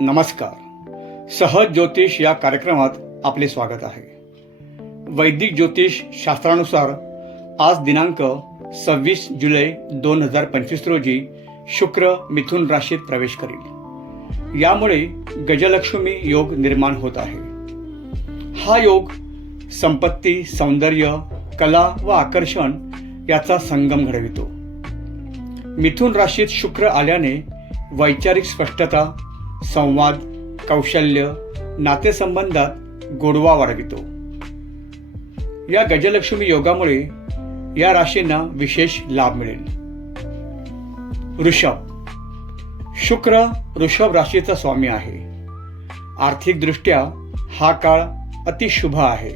नमस्कार. सहज ज्योतिष या कार्यक्रमात आपले स्वागत आहे. वैदिक ज्योतिष शास्त्रानुसार आज दिनांक 26 जुलै 2025 रोजी शुक्र मिथुन राशीत प्रवेश करील. यामुळे गजलक्ष्मी योग निर्माण होत आहे. हा योग संपत्ती, सौंदर्य, कला व आकर्षण याचा संगम घडवितो. मिथुन राशीत शुक्र आल्याने वैचारिक स्पष्टता, संवाद, कौशल्य, नातेसंबंधात गोडवा वाढवितो. या गजलक्ष्मी योगामुळे या राशींना विशेष लाभ मिळेल. वृषभ. शुक्र वृषभ राशीचा स्वामी आहे. आर्थिकदृष्ट्या हा काळ अतिशुभ आहे.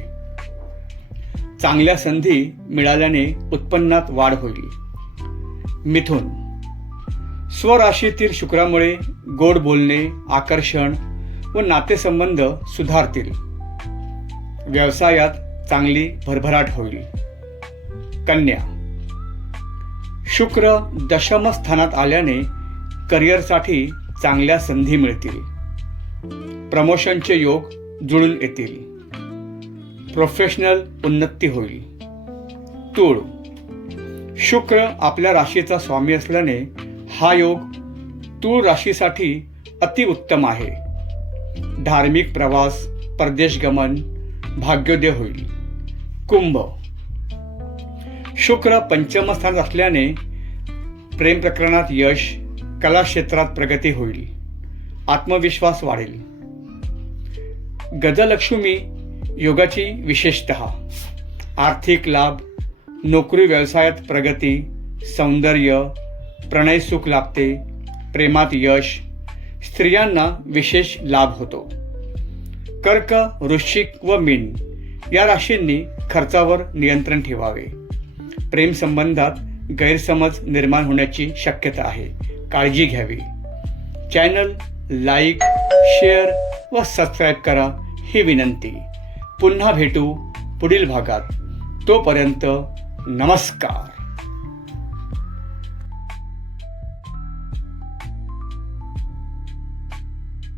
चांगल्या संधी मिळाल्याने उत्पन्नात वाढ होईल. मिथुन. स्वराशीतील शुक्रामुळे गोड बोलणे, आकर्षण व नातेसंबंध सुधारतील. व्यवसायात चांगली भरभराट होईल. कन्या. शुक्र दशम स्थानात आल्याने करिअरसाठी चांगल्या संधी मिळतील. प्रमोशनचे योग जुळून येतील. प्रोफेशनल उन्नती होईल. तूळ. शुक्र आपल्या राशीचा स्वामी असल्याने हा योग तूळ राशीसाठी अतिउत्तम आहे. धार्मिक प्रवास, परदेश गमन, भाग्योदय होईल. कुंभ. शुक्र पंचम स्थानात असल्याने प्रेम प्रकरणात यश, कला क्षेत्रात प्रगती होईल. आत्मविश्वास वाढेल. गजलक्ष्मी योगाची विशेषतः आर्थिक लाभ, नोकरी व्यवसायात प्रगती, सौंदर्य, प्रणय सुख लाभते, प्रेमात यश, स्त्रियांना विशेष लाभ होतो. कर्क, वृश्चिक व मीन या राशींनी खर्चावर नियंत्रण ठेवावे. प्रेम संबंधात गैरसमज निर्माण होण्याची शक्यता आहे. काळजी घ्यावी. चॅनल लाईक, शेअर व सबस्क्राईब करा ही विनंती. पुन्हा भेटू पुढील भागात. तोपर्यंत नमस्कार.